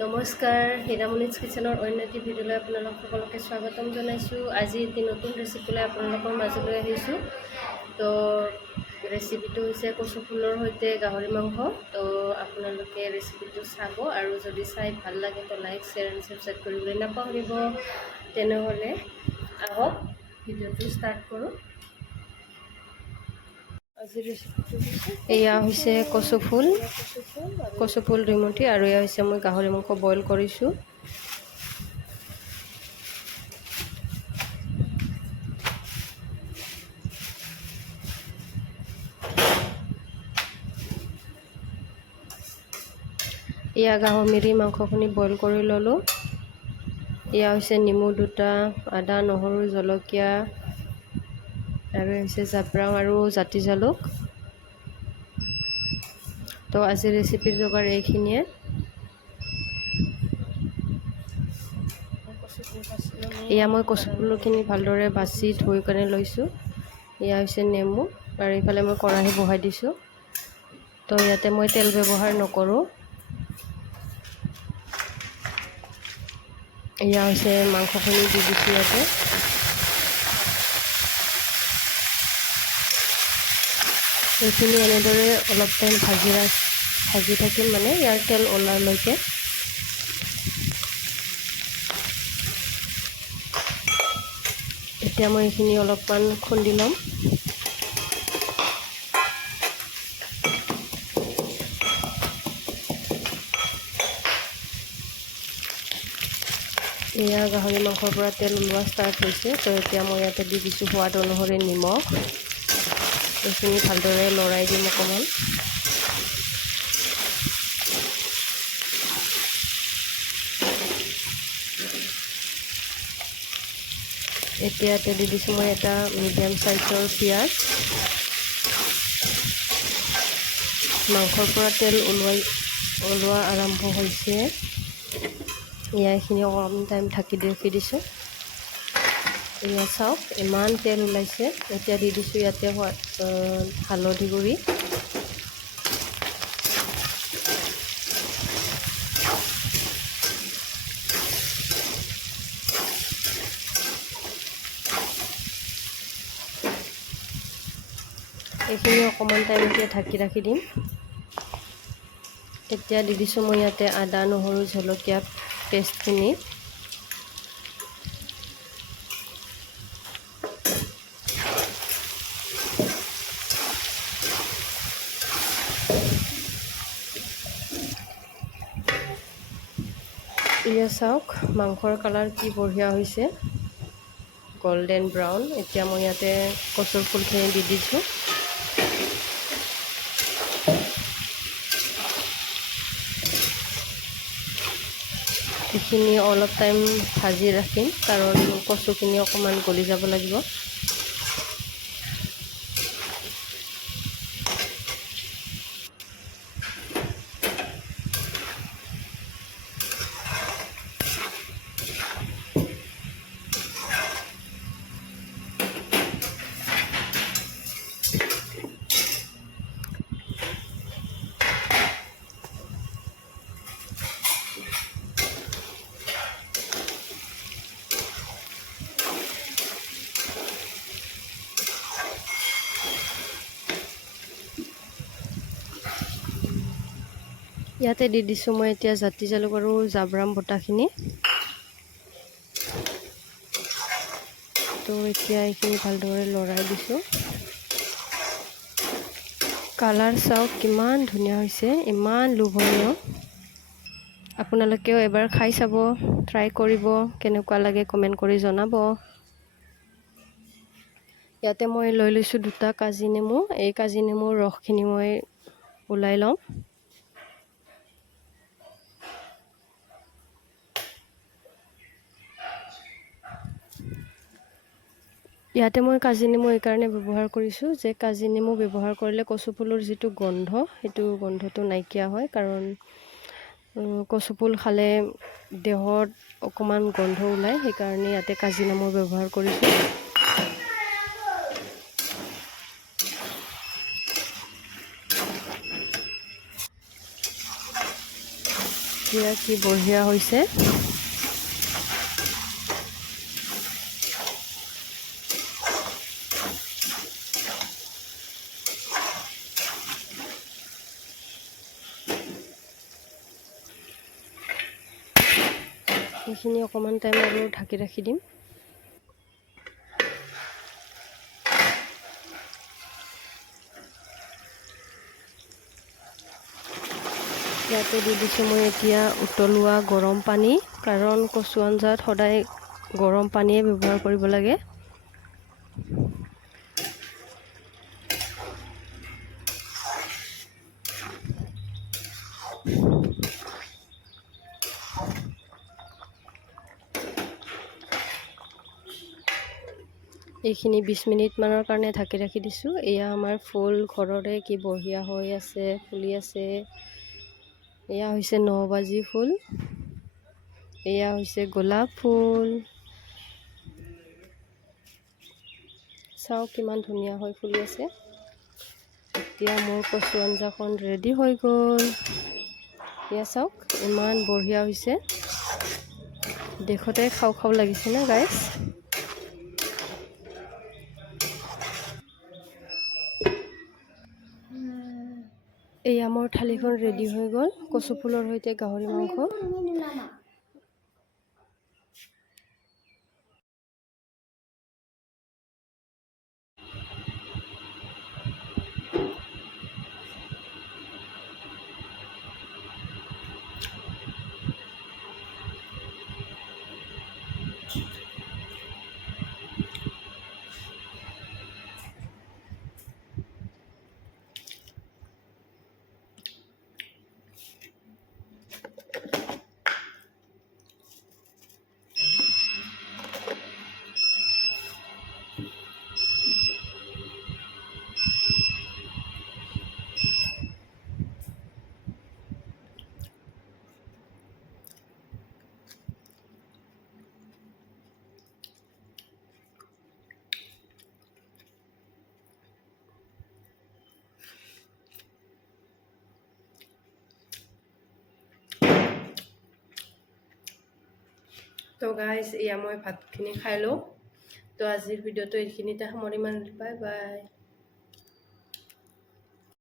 নমস্কাৰ, হীৰামণিজ কিচেনৰ অন্য এটি ভিডিঅ'লৈ আপোনালোক সকলোকে স্বাগতম জনাইছোঁ। আজি এটি নতুন ৰেচিপিলৈ আপোনালোকৰ মাজলৈ আহিছোঁ। তো ৰেচিপিটো হৈছে কচু ফুলৰ সৈতে গাহৰি মাংস। তো আপোনালোকে ৰেচিপিটো চাব আৰু যদি চাই ভাল লাগে তো লাইক, শ্বেয়াৰ এণ্ড ছাবস্ক্ৰাইব কৰিবলৈ নাপাহৰিব। তেনেহ'লে আহক ভিডিঅ'টো ষ্টাৰ্ট কৰোঁ। আজিৰ ৰেচিপিটো এয়া হৈছে কচু ফুল 2 মুঠি আৰু এয়া হৈছে মই গাহৰি মাংস বইল কৰিছোঁ। এয়া গাহৰি মাংসখিনি বইল কৰি ল'লোঁ। এয়া হৈছে নেমু 2টা, আদা, নহৰু, জলকীয়া আৰু হৈছে জাব্ৰাং আৰু জাতি জালুক। তো আজিৰ ৰেচিপিৰ যোগাৰ এইখিনিয়ে। এয়া মই কচু ফুলখিনি ভালদৰে বাছি ধুই কেনে লৈছোঁ। এয়া হৈছে নেমু আৰু এইফালে মই কেৰাহী বহাই দিছোঁ। তো ইয়াতে মই তেল ব্যৱহাৰ নকৰোঁ। এয়া হৈছে মাংসখিনি দি দিছোঁ ইয়াতে। এইখিনি এনেদৰে অলপ টাইম ভাজি থাকিম, মানে ইয়াৰ তেল ওলালৈকে। এতিয়া মই এইখিনি অলপমান খুন্দি ল'ম। এয়া গাহৰি মাংসৰ পৰা তেল ওলোৱা ষ্টাৰ্ট হৈছে। তো এতিয়া মই ইয়াতে দি দিছোঁ সোৱাদ অনুসৰি নিমখ। এইখিনি ভালদৰে লৰাই দিম অকণমান। এতিয়া ইয়াতে দি দিছোঁ মই এটা মিডিয়াম চাইজৰ পিঁয়াজ। মাংসৰ পৰা তেল ওলোৱা আৰম্ভ হৈছে। এইখিনি অকণমান টাইম ঢাকি ৰাখি দিছোঁ। এয়া চাওক, ইমান তেল ওলাইছে। এতিয়া দি দিছোঁ ইয়াতে হালধি গুড়ি, এইখিনি অকণমান টাইম এতিয়া ঢাকি ৰাখি দিম। এতিয়া দি দিছোঁ মই ইয়াতে আদা, নহৰু, জলকীয়া পেষ্টখিনি। এয়া চাওক, মাংসৰ কালাৰ কি বঢ়িয়া হৈছে, গোল্ডেন ব্ৰাউন। এতিয়া মই ইয়াতে কচুৰ ফুলখিনি দি দিছোঁ। এইখিনি অলপ টাইম ভাজি ৰাখিম, কাৰণ কচুখিনি অকণমান গলি যাব লাগিব। ইয়াতে দি দিছোঁ মই এতিয়া জাতি জালুক আৰু জাব্ৰাং বটাখিনি। তো এতিয়া এইখিনি ভালদৰে লৰাই দিছোঁ। কালাৰ চাওক কিমান ধুনীয়া হৈছে, ইমান লোভনীয়। আপোনালোকেও এবাৰ খাই চাব, ট্ৰাই কৰিব, কেনেকুৱা লাগে কমেণ্ট কৰি জনাব। ইয়াতে মই লৈ লৈছোঁ 2টা কাজি নেমু। এই কাজি নেমুৰ ৰসখিনি মই ওলাই লওঁ। ইয়াতে মই কাজি নেমু এইকাৰণে ব্যৱহাৰ কৰিছোঁ যে কাজি নেমু ব্যৱহাৰ কৰিলে কচু ফুলৰ যিটো গোন্ধ, সেইটো গোন্ধটো নাইকিয়া হয়। কাৰণ কচু ফুল খালে দেহত অকণমান গোন্ধ ওলায়, সেইকাৰণে ইয়াতে কাজি নেমু ব্যৱহাৰ কৰিছোঁ। এয়া কি বঢ়িয়া হৈছে। এইখিনি অকণমান টাইম আৰু ঢাকি ৰাখি দিম। ইয়াতে দি দিছোঁ মই এতিয়া উতলোৱা গৰম পানী, কাৰণ কচু আঞ্জাত সদায় গৰম পানীয়ে ব্যৱহাৰ কৰিব লাগে। এইখিনি 20 মিনিটমানৰ কাৰণে ঢাকি ৰাখি দিছোঁ। এয়া আমাৰ ফুল ঘৰৰে কি বঢ়িয়া হৈ আছে, ফুলি আছে। এয়া হৈছে 9 বাজি ফুল, এয়া হৈছে গোলাপ ফুল। চাওক কিমান ধুনীয়া হৈ ফুলি আছে। এতিয়া মোৰ কচু আঞ্জাখন ৰেডি হৈ গ'ল। এয়া চাওক ইমান বঢ়িয়া হৈছে, দেখোঁতে খাওঁ খাওঁ লাগিছে না গাইছ। এয়া মোৰ থালিখন ৰেডি হৈ গ'ল, কচু ফুলৰ সৈতে গাহৰি মাংস। তো গাইজ এয়া মই ভাতখিনি খাই লওঁ। তো আজিৰ ভিডিঅ'টো এইখিনিতে সামৰিম। Bye bye.